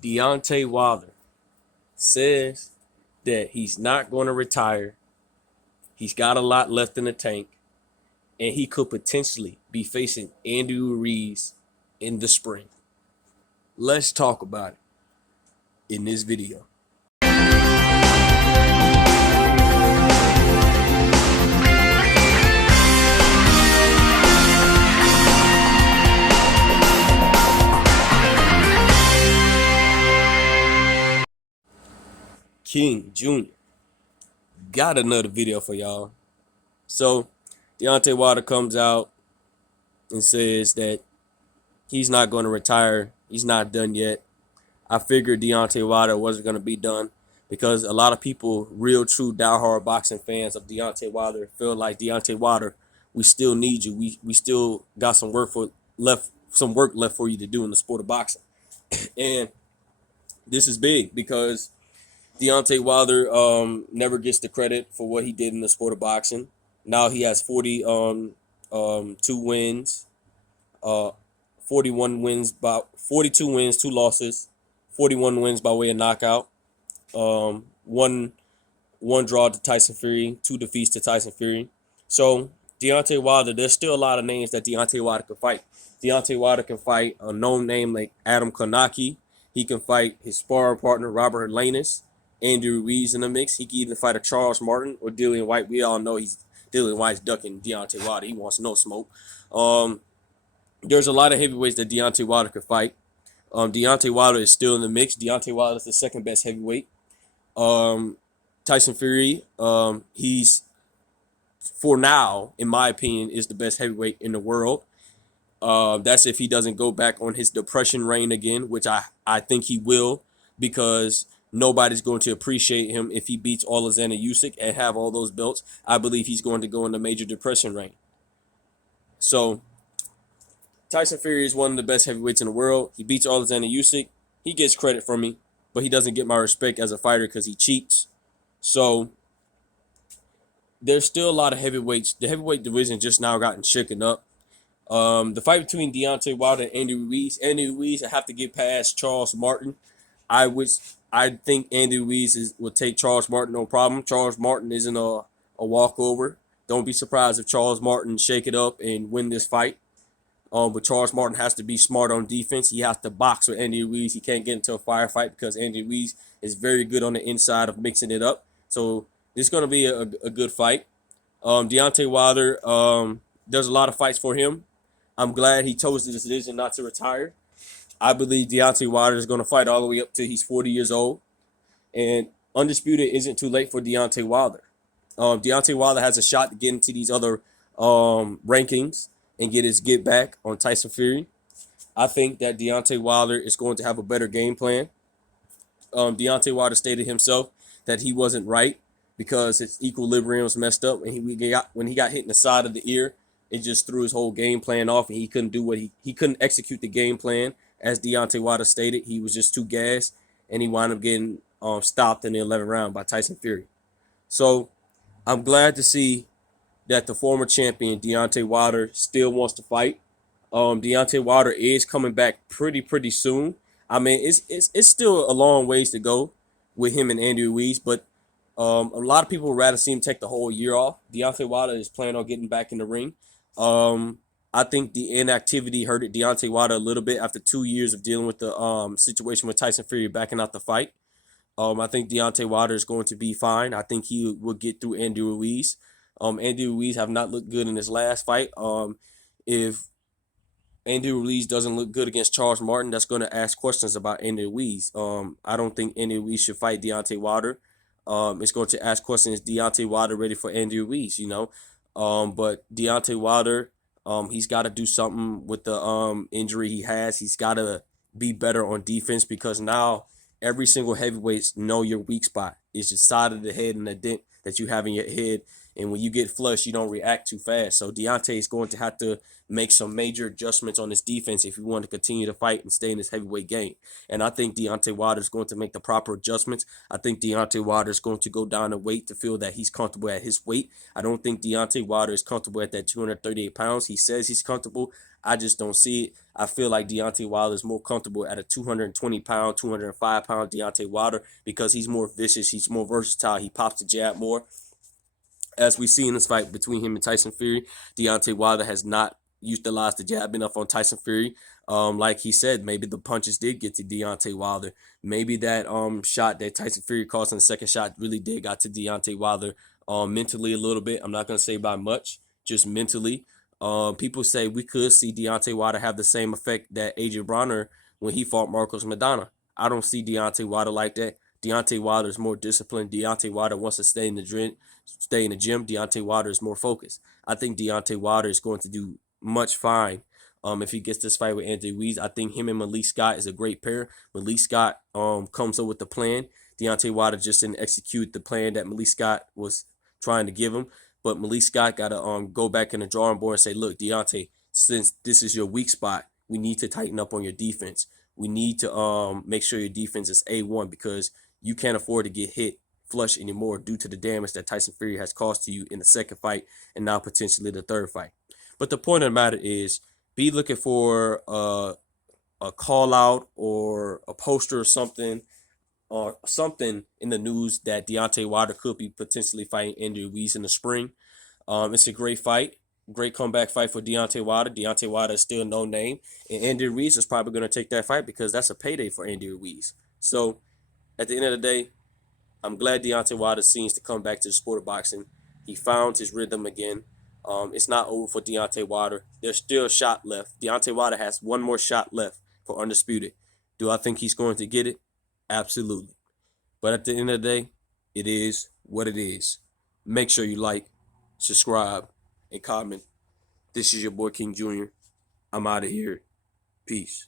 Deontay Wilder says that he's not going to retire. He's got a lot left in the tank, and he could potentially be facing Andy Ruiz in the spring. Let's talk about it in this video. King Jr. got another video for y'all. So Deontay Wilder comes out and says that he's not going to retire. He's not done yet. I figured Deontay Wilder wasn't going to be done because a lot of people, real true diehard boxing fans of Deontay Wilder, feel like Deontay Wilder, we still need you. We still got some work left for you to do in the sport of boxing. And this is big because Deontay Wilder never gets the credit for what he did in the sport of boxing. Now he has 42 wins, 41 wins, 42 wins, 2 losses, 41 wins by way of knockout, one draw to Tyson Fury, 2 defeats to Tyson Fury. So Deontay Wilder, there's still a lot of names that Deontay Wilder can fight. Deontay Wilder can fight a known name like Adam Konaki. He can fight his sparring partner Robert Helenius, Andy Ruiz in the mix. He can either fight a Charles Martin or Dillian White. We all know Dillian White's ducking Deontay Wilder. He wants no smoke. There's a lot of heavyweights that Deontay Wilder could fight. Deontay Wilder is still in the mix. Deontay Wilder is the second best heavyweight. Tyson Fury, he's, for now, in my opinion, is the best heavyweight in the world. That's if he doesn't go back on his depression reign again, which I think he will, because nobody's going to appreciate him if he beats Alexander Usyk and have all those belts. I believe he's going to go in the major depression reign. So Tyson Fury is one of the best heavyweights in the world. He beats Alexander Usyk. He gets credit from me, but he doesn't get my respect as a fighter because he cheats. So there's still a lot of heavyweights. The heavyweight division just now gotten shaken up. The fight between Deontay Wilder and Andy Ruiz, I have to get past Charles Martin. I think Andy Ruiz will take Charles Martin, no problem. Charles Martin isn't a walkover. Don't be surprised if Charles Martin shake it up and win this fight. But Charles Martin has to be smart on defense. He has to box with Andy Ruiz. He can't get into a firefight because Andy Ruiz is very good on the inside of mixing it up. So this is going to be a good fight. Deontay Wilder, there's a lot of fights for him. I'm glad he chose the decision not to retire. I believe Deontay Wilder is going to fight all the way up till he's 40 years old. And undisputed isn't too late for Deontay Wilder. Deontay Wilder has a shot to get into these other rankings and get back on Tyson Fury. I think that Deontay Wilder is going to have a better game plan. Deontay Wilder stated himself that he wasn't right because his equilibrium was messed up. And when he got hit in the side of the ear, it just threw his whole game plan off, and he couldn't do what he couldn't execute the game plan. As Deontay Wilder stated, he was just too gassed, and he wound up getting stopped in the 11th round by Tyson Fury. So I'm glad to see that the former champion, Deontay Wilder, still wants to fight. Deontay Wilder is coming back pretty soon. I mean, it's still a long ways to go with him and Andy Ruiz, but a lot of people would rather see him take the whole year off. Deontay Wilder is planning on getting back in the ring. I think the inactivity hurted Deontay Wilder a little bit after 2 years of dealing with the situation with Tyson Fury backing out the fight. I think Deontay Wilder is going to be fine. I think he will get through Andy Ruiz. Andy Ruiz have not looked good in his last fight. If Andy Ruiz doesn't look good against Charles Martin, that's going to ask questions about Andy Ruiz. I don't think Andy Ruiz should fight Deontay Wilder. It's going to ask questions, is Deontay Wilder ready for Andy Ruiz, But Deontay Wilder, he's got to do something with the injury he has. He's got to be better on defense because now every single heavyweight know your weak spot. It's your side of the head and the dent that you have in your head And when you get flushed, you don't react too fast. So Deontay is going to have to make some major adjustments on his defense if he want to continue to fight and stay in this heavyweight game. And I think Deontay Wilder is going to make the proper adjustments. I think Deontay Wilder is going to go down in weight to feel that he's comfortable at his weight. I don't think Deontay Wilder is comfortable at that 238 pounds. He says he's comfortable. I just don't see it. I feel like Deontay Wilder is more comfortable at a 220-pound, 205-pound Deontay Wilder because he's more vicious. He's more versatile. He pops the jab more. As we see in this fight between him and Tyson Fury, Deontay Wilder has not utilized the jab enough on Tyson Fury. Like he said, maybe the punches did get to Deontay Wilder. Maybe that shot that Tyson Fury caused in the second shot really did got to Deontay Wilder mentally a little bit. I'm not going to say by much, just mentally. People say we could see Deontay Wilder have the same effect that AJ Bronner when he fought Marcos Maidana. I don't see Deontay Wilder like that. Deontay Wilder is more disciplined. Deontay Wilder wants to stay in the gym. Deontay Wilder is more focused. I think Deontay Wilder is going to do much fine if he gets this fight with Anthony Ruiz. I think him and Malik Scott is a great pair. Malik Scott comes up with the plan. Deontay Wilder just didn't execute the plan that Malik Scott was trying to give him. But Malik Scott got to go back in the drawing board and say, look, Deontay, since this is your weak spot, we need to tighten up on your defense. We need to make sure your defense is A1 because you can't afford to get hit flush anymore due to the damage that Tyson Fury has caused to you in the second fight and now potentially the third fight. But the point of the matter is be looking for a call out or a poster or something in the news that Deontay Wilder could be potentially fighting Andy Ruiz in the spring. It's a great fight. Great comeback fight for Deontay Wilder. Deontay Wilder is still no name. And Andy Ruiz is probably going to take that fight because that's a payday for Andy Ruiz. So at the end of the day, I'm glad Deontay Wilder seems to come back to the sport of boxing. He found his rhythm again. It's not over for Deontay Wilder. There's still a shot left. Deontay Wilder has one more shot left for undisputed. Do I think he's going to get it? Absolutely. But at the end of the day, it is what it is. Make sure you like, subscribe, and comment. This is your boy King Jr. I'm out of here. Peace.